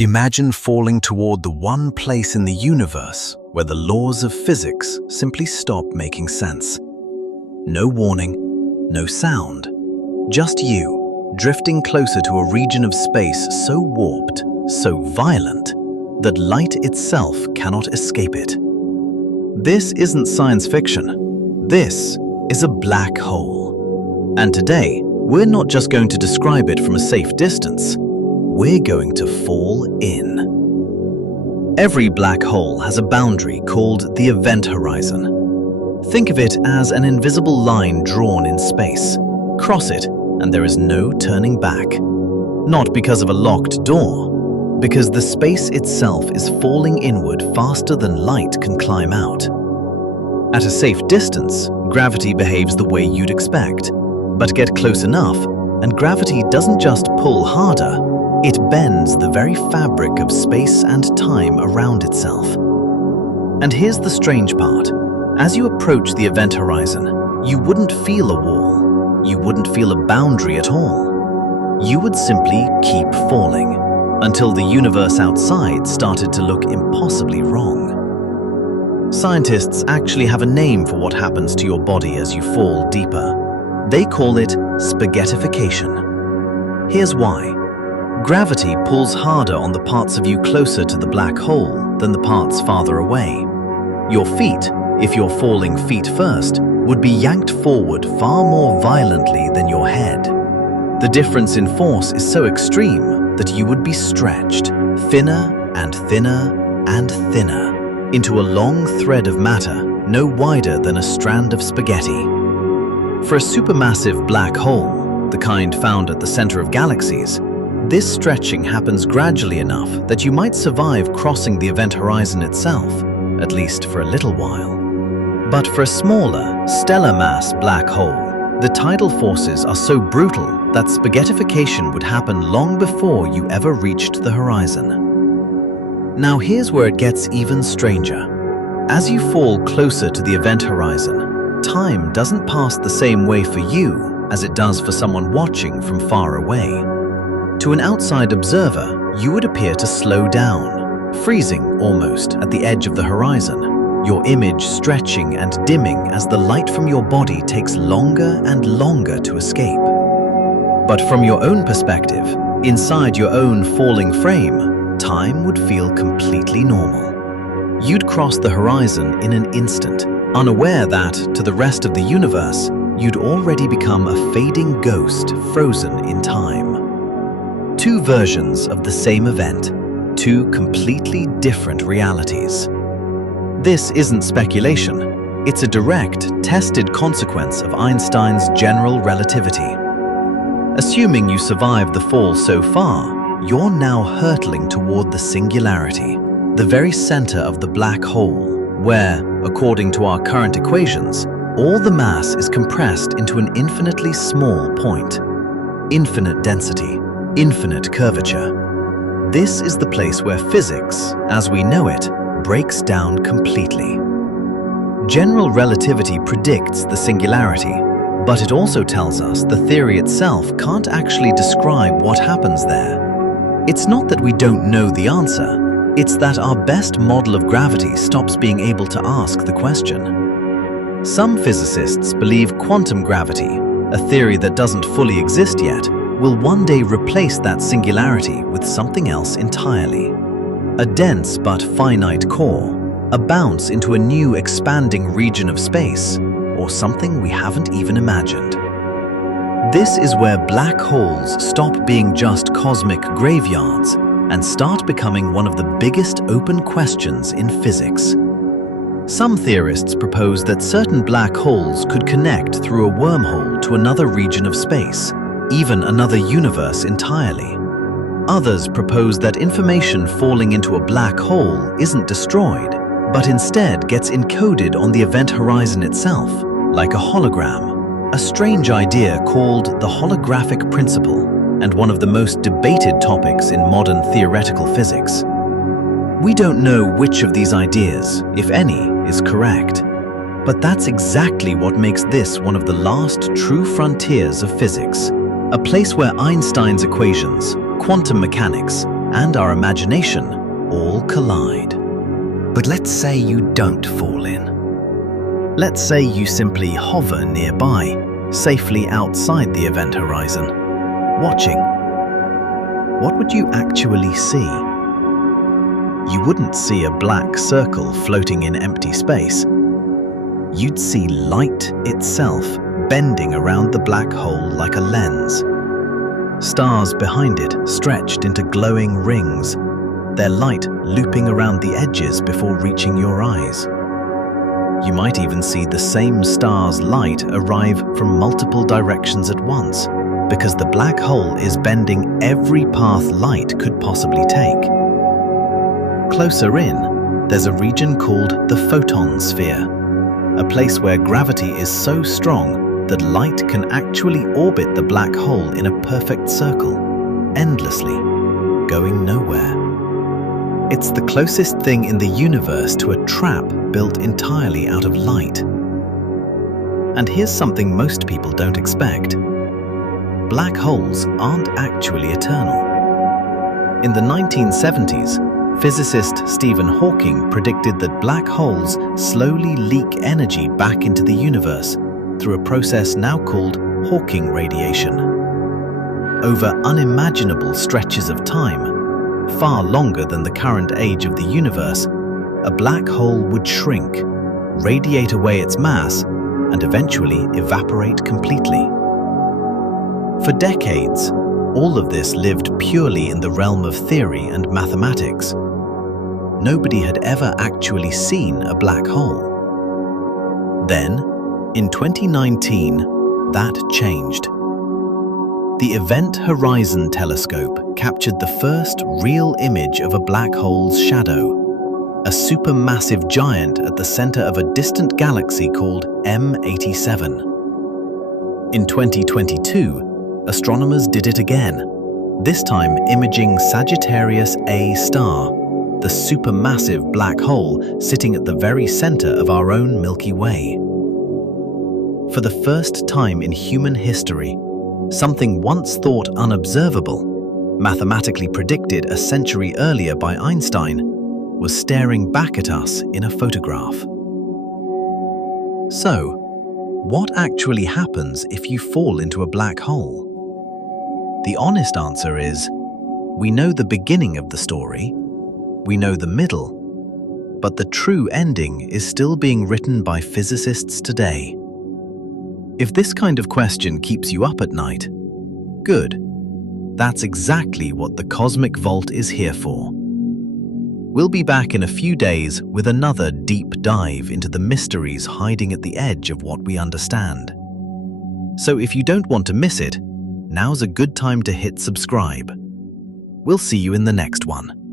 Imagine falling toward the one place in the universe where the laws of physics simply stop making sense. No warning, no sound, just you, drifting closer to a region of space so warped, so violent, that light itself cannot escape it. This isn't science fiction. This is a black hole. And today, we're not just going to describe it from a safe distance. We're going to fall in. Every black hole has a boundary called the event horizon. Think of it as an invisible line drawn in space. Cross it, and there is no turning back. Not because of a locked door, because the space itself is falling inward faster than light can climb out. At a safe distance, gravity behaves the way you'd expect. But get close enough, and gravity doesn't just pull harder, it bends the very fabric of space and time around itself. And here's the strange part. As you approach the event horizon, you wouldn't feel a wall. You wouldn't feel a boundary at all. You would simply keep falling until the universe outside started to look impossibly wrong. Scientists actually have a name for what happens to your body as you fall deeper. They call it spaghettification. Here's why. Gravity pulls harder on the parts of you closer to the black hole than the parts farther away. Your feet, if you're falling feet first, would be yanked forward far more violently than your head. The difference in force is so extreme that you would be stretched thinner and thinner and thinner into a long thread of matter no wider than a strand of spaghetti. For a supermassive black hole, the kind found at the center of galaxies, this stretching happens gradually enough that you might survive crossing the event horizon itself, at least for a little while. But for a smaller, stellar mass black hole, the tidal forces are so brutal that spaghettification would happen long before you ever reached the horizon. Now here's where it gets even stranger. As you fall closer to the event horizon, time doesn't pass the same way for you as it does for someone watching from far away. To an outside observer, you would appear to slow down, freezing almost at the edge of the horizon, your image stretching and dimming as the light from your body takes longer and longer to escape. But from your own perspective, inside your own falling frame, time would feel completely normal. You'd cross the horizon in an instant, unaware that, to the rest of the universe, you'd already become a fading ghost frozen in time. Two versions of the same event, two completely different realities. This isn't speculation, it's a direct, tested consequence of Einstein's general relativity. Assuming you survived the fall so far, you're now hurtling toward the singularity, the very center of the black hole, where, according to our current equations, all the mass is compressed into an infinitely small point. Infinite density. Infinite curvature. This is the place where physics, as we know it, breaks down completely. General relativity predicts the singularity, but it also tells us the theory itself can't actually describe what happens there. It's not that we don't know the answer, it's that our best model of gravity stops being able to ask the question. Some physicists believe quantum gravity, a theory that doesn't fully exist yet, will one day replace that singularity with something else entirely. A dense but finite core, a bounce into a new expanding region of space, or something we haven't even imagined. This is where black holes stop being just cosmic graveyards and start becoming one of the biggest open questions in physics. Some theorists propose that certain black holes could connect through a wormhole to another region of space, even another universe entirely. Others propose that information falling into a black hole isn't destroyed, but instead gets encoded on the event horizon itself, like a hologram, a strange idea called the holographic principle, and one of the most debated topics in modern theoretical physics. We don't know which of these ideas, if any, is correct, but that's exactly what makes this one of the last true frontiers of physics. A place where Einstein's equations, quantum mechanics, and our imagination all collide. But let's say you don't fall in. Let's say you simply hover nearby, safely outside the event horizon, watching. What would you actually see? You wouldn't see a black circle floating in empty space. You'd see light itself bending around the black hole like a lens. Stars behind it stretched into glowing rings, their light looping around the edges before reaching your eyes. You might even see the same star's light arrive from multiple directions at once, because the black hole is bending every path light could possibly take. Closer in, there's a region called the photon sphere, a place where gravity is so strong that light can actually orbit the black hole in a perfect circle, endlessly, going nowhere. It's the closest thing in the universe to a trap built entirely out of light. And here's something most people don't expect. Black holes aren't actually eternal. In the 1970s, physicist Stephen Hawking predicted that black holes slowly leak energy back into the universe through a process now called Hawking radiation. Over unimaginable stretches of time, far longer than the current age of the universe, a black hole would shrink, radiate away its mass, and eventually evaporate completely. For decades, all of this lived purely in the realm of theory and mathematics. Nobody had ever actually seen a black hole. Then, in 2019, that changed. The Event Horizon Telescope captured the first real image of a black hole's shadow, a supermassive giant at the center of a distant galaxy called M87. In 2022, astronomers did it again, this time imaging Sagittarius A star, the supermassive black hole sitting at the very center of our own Milky Way. For the first time in human history, something once thought unobservable, mathematically predicted a century earlier by Einstein, was staring back at us in a photograph. So, what actually happens if you fall into a black hole? The honest answer is, we know the beginning of the story, we know the middle, but the true ending is still being written by physicists today. If this kind of question keeps you up at night, good. That's exactly what the Cosmic Vault is here for. We'll be back in a few days with another deep dive into the mysteries hiding at the edge of what we understand. So if you don't want to miss it, now's a good time to hit subscribe. We'll see you in the next one.